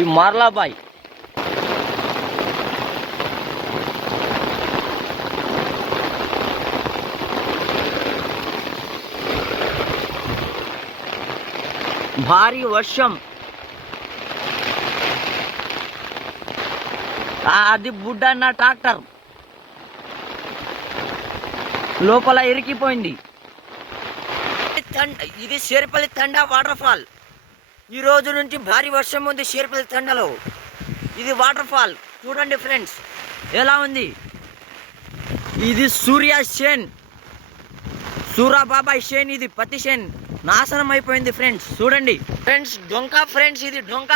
ఈ మార్లాబాయ్ భారీ వర్షం. అది బుడ్డన్న ట్రాక్టర్ లోపల ఇరికిపోయింది. ఇది షేర్పల్లి తండా వాటర్ ఫాల్. ఈ రోజు నుంచి భారీ వర్షం ఉంది షేర్పల్లి తండాలో. ఇది వాటర్ ఫాల్ చూడండి ఫ్రెండ్స్ ఎలా ఉంది. ఇది సూర్య షేన్, సూరాబాబాయ్ షేన్, ఇది పత్తి షేన్ నాశనం అయిపోయింది ఫ్రెండ్స్. చూడండి ఫ్రెండ్స్ డొంక ఫ్రెండ్స్, ఇది డొంక.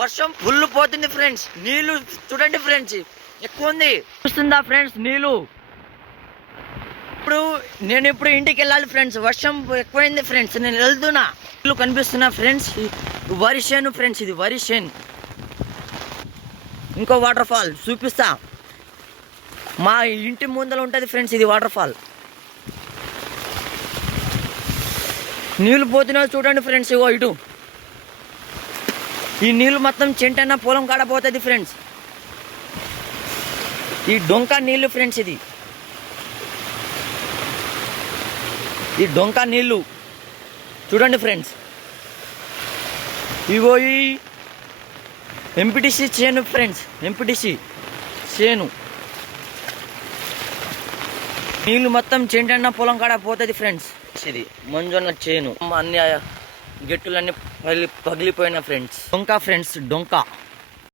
వర్షం ఫుల్ పోతుంది ఫ్రెండ్స్. నీళ్లు చూడండి ఫ్రెండ్స్ ఎక్కువ ఉంది. చూస్తుందా ఫ్రెండ్స్ నీళ్లు. నేను ఇప్పుడు ఇంటికి వెళ్ళాలి ఫ్రెండ్స్. వర్షం ఎక్కువైంది ఫ్రెండ్స్. నేను వెళ్తున్నా. నీళ్లు కనిపిస్తున్నా ఫ్రెండ్స్. వరి షేను ఫ్రెండ్స్, ఇది వరి షేన్. ఇంకో వాటర్ ఫాల్ చూపిస్తా. మా ఇంటి ముందర ఉంటుంది ఫ్రెండ్స్ ఇది వాటర్ ఫాల్. నీళ్ళు పోతున్నాయి చూడండి ఫ్రెండ్స్. ఇగో ఇటు ఈ నీళ్ళు మొత్తం చెంటన్న పొలం కాడ పోతుంది ఫ్రెండ్స్. ఈ డొంక నీళ్ళు ఫ్రెండ్స్. ఈ డొంక నీళ్ళు చూడండి ఫ్రెండ్స్. ఇగో ఈ ఎంపీటీసీ చేను ఫ్రెండ్స్, ఎంపీటీసీ చేను. నీళ్ళు మొత్తం చెంటన్న పొలం కాడ పోతుంది ఫ్రెండ్స్. ఇది మంజున్న చేను. అన్ని గెట్టులన్నీ పగిలిపోయిన ఫ్రెండ్స్. డొంక ఫ్రెండ్స్, డొంక.